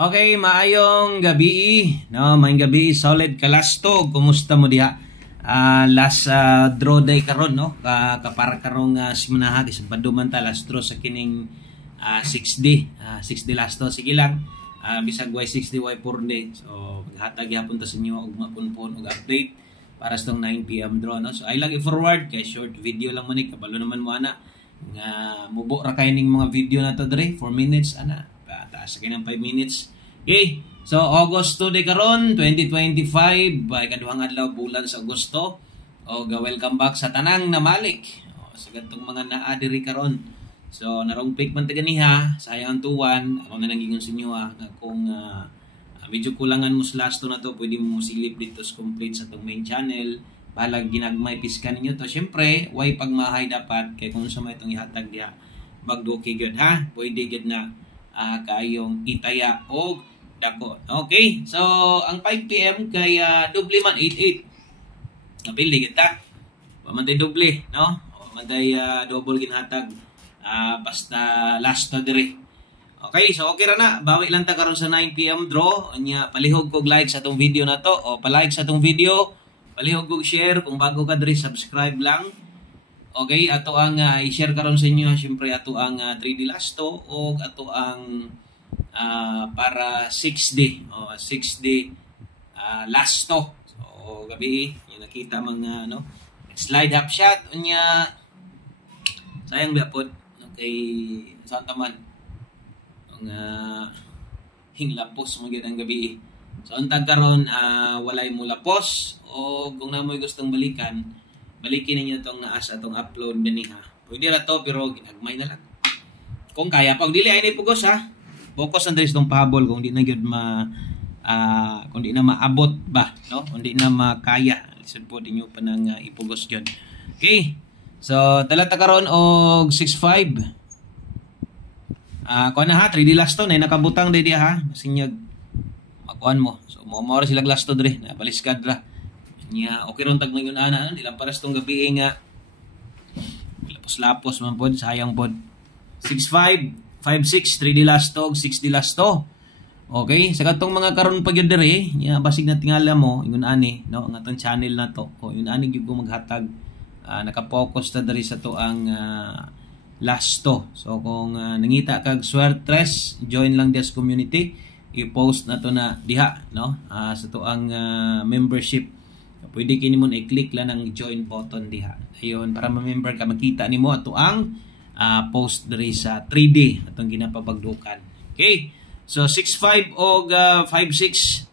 Okay, maayong gabi, no? Maayong gabi, solid kalasto. Kumusta mo diha? Last draw day karon, no? Kapara karong simunaha kasi paduman ta last draw sa kining 6D. 6D last draw. Sige lang. Bisag way 6D way 4D. So, maghatag yapon ta sa inyo og mapunpon og update para sa 9 PM draw, no? So, ay lagi forward kay short video lang man ni kabalo naman mo ana. Nga mubo ra kay ning mga video na to dre 4 minutes ana. Taas sa kinang 5 minutes. Okay. So, August 2 de karon 2025 by kaduhang adlaw bulan sa Agosto. O welcome back sa tanang namalik. Sa gatong mga naa diri karon. So, narong pick man taganiha, sayang tuwan. Ako na nangingon sa inyo na kung medyo kulangan mo sa last to na to, pwede mo silip dito sa complete sa tong main channel. Balag ginagmay piskan ninyo to. Syempre, way pagmahay dapat kay kung sa may itong ihatag diha. Bagdo kay good ha. Pwede good na kayong itaya o dako. Okay, so ang 5 PM kay doble man 88. Napili kita. Pamantay doble, no? Pamantay double ginhatag. Basta last na dire. Okay, so okay ra na. Bawi lang ta karon sa 9 PM draw. Nya palihog kog like sa tong video na to o pa-like sa tong video. Palihog kog share kung bago ka dire, subscribe lang. Okay, ato ang i-share karon sa inyo syempre ato ang 3D lasto o ato ang para 6D o 6D lasto. So gabi yung nakita mga no slide up shot unya sayang biapod okay saan taman ang hinglapos mo gyud ang gabi. So untag karon walay mo lapos o kung namoy gustong balikan balikin ninyo itong naas atong upload biniha. Pwede ra to pero ginagmay na lang. Kung kaya pag dili ay pugos ha. Focus on this itong pahabol kung di na gyud kung di na maabot ba, no? Kung di na makaya. Listen po dinyo pa nang ipugos gyud. Okay. So talata karon og 65. Kuan na ha 3D last to na nakabutang di ha. Masinyag makuan mo. So mo ra sila last to dire. Nabaliskad ra. Nya okay ron tag mayon ana di lang paras tong gabi nga lapos-lapos man pod sayang pod 65 56 3D last to 6D last to. Okay sa katong mga karon pa gyud diri nya basig na tingala mo ingon ani no ang atong channel na to o yun ani gyud ko maghatag naka-focus ta diri sa to ang last to. So kung nangita kag swertres join lang this community i-post na to na diha no sa to ang membership. Pwede kini mo i-click lang ang join button diha. Ayun, para ma-member ka, makita nimo ato ang post diri sa 3D atong ginapabagdukan. Okay? So 65 og 56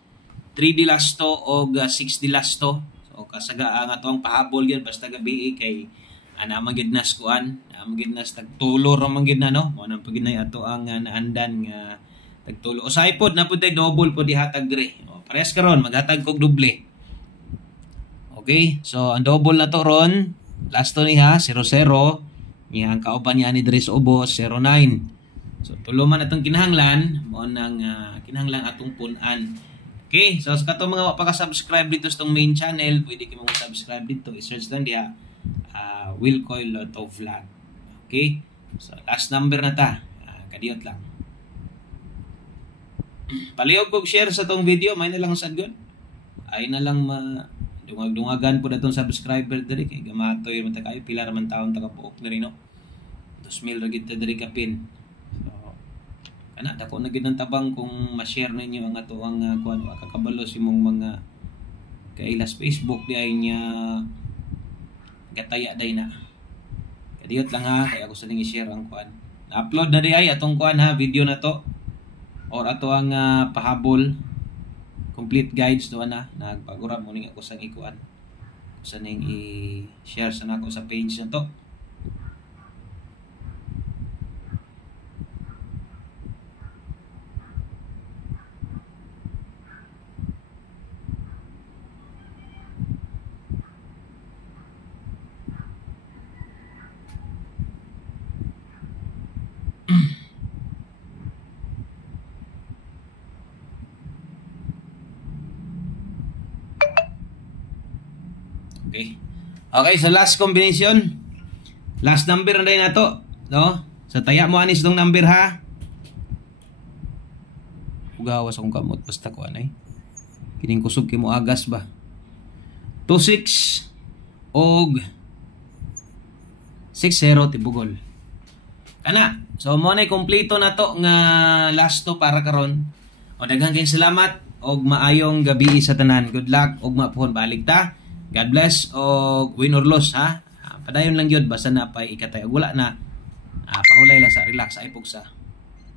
3D lasto og 6D lasto. So kasaga ang atong pahabol gyud basta gabi kay ana magid nas kuan, magid nas tagtulo ra man gid na no. Mo nang pagid na ato ang naandan nga tagtulo. Usay pod na pud double pod dihatag diri. Pares karon maghatag kog doble. Okay, so ang double na to ron, last to niya 00, niya ang kauban niya ni Dres Obos 09. So tulo man atong kinahanglan, mo nang kinahanglan atong punan. Okay, so sa katong mga wa pa ka-subscribe dito sa tong main channel, pwede kayo mag-subscribe dito. I-search lang diha Will Coil Lotto Vlog. Okay? So last number na ta. Kadiyot lang. Palihog kog share sa tong video, may na lang sad gud. Ay na lang dungag-dungagan po na itong subscriber diri kay gamatoy man ta kayo pila ra man taon taga-buok diri no 2,000 ra gid ta diri kapin. So kana dako na gid ang tabang kung ma-share ninyo ang ato ang kuan kakabalo si mong mga kailas Facebook di ay nya gataya day na. Kadiyot lang ha kay ako sa ning i-share ang kuan. Na-upload na di ay atong kuan ha video na to or ato ang pahabol complete guides do na nagpagura mo ning ako sa ikuan sa ning i-share sa nako sa page na to. Okay, so last combination. Last number na din na to, no? So taya mo anis tong number ha. Ugawas akong kamot basta ko anay. Kining kusog kimo agas ba. 2-6 og 6-0 tibugol. Kana. So mo nay kompleto na to nga last to para karon. O daghang kayong salamat og maayong gabi sa tanan. Good luck og mapuhon balik ta. God bless og win or loss ha. Padayon lang yun basta na pay ikatay. Wala na pahulay lang sa relax ay pugsa.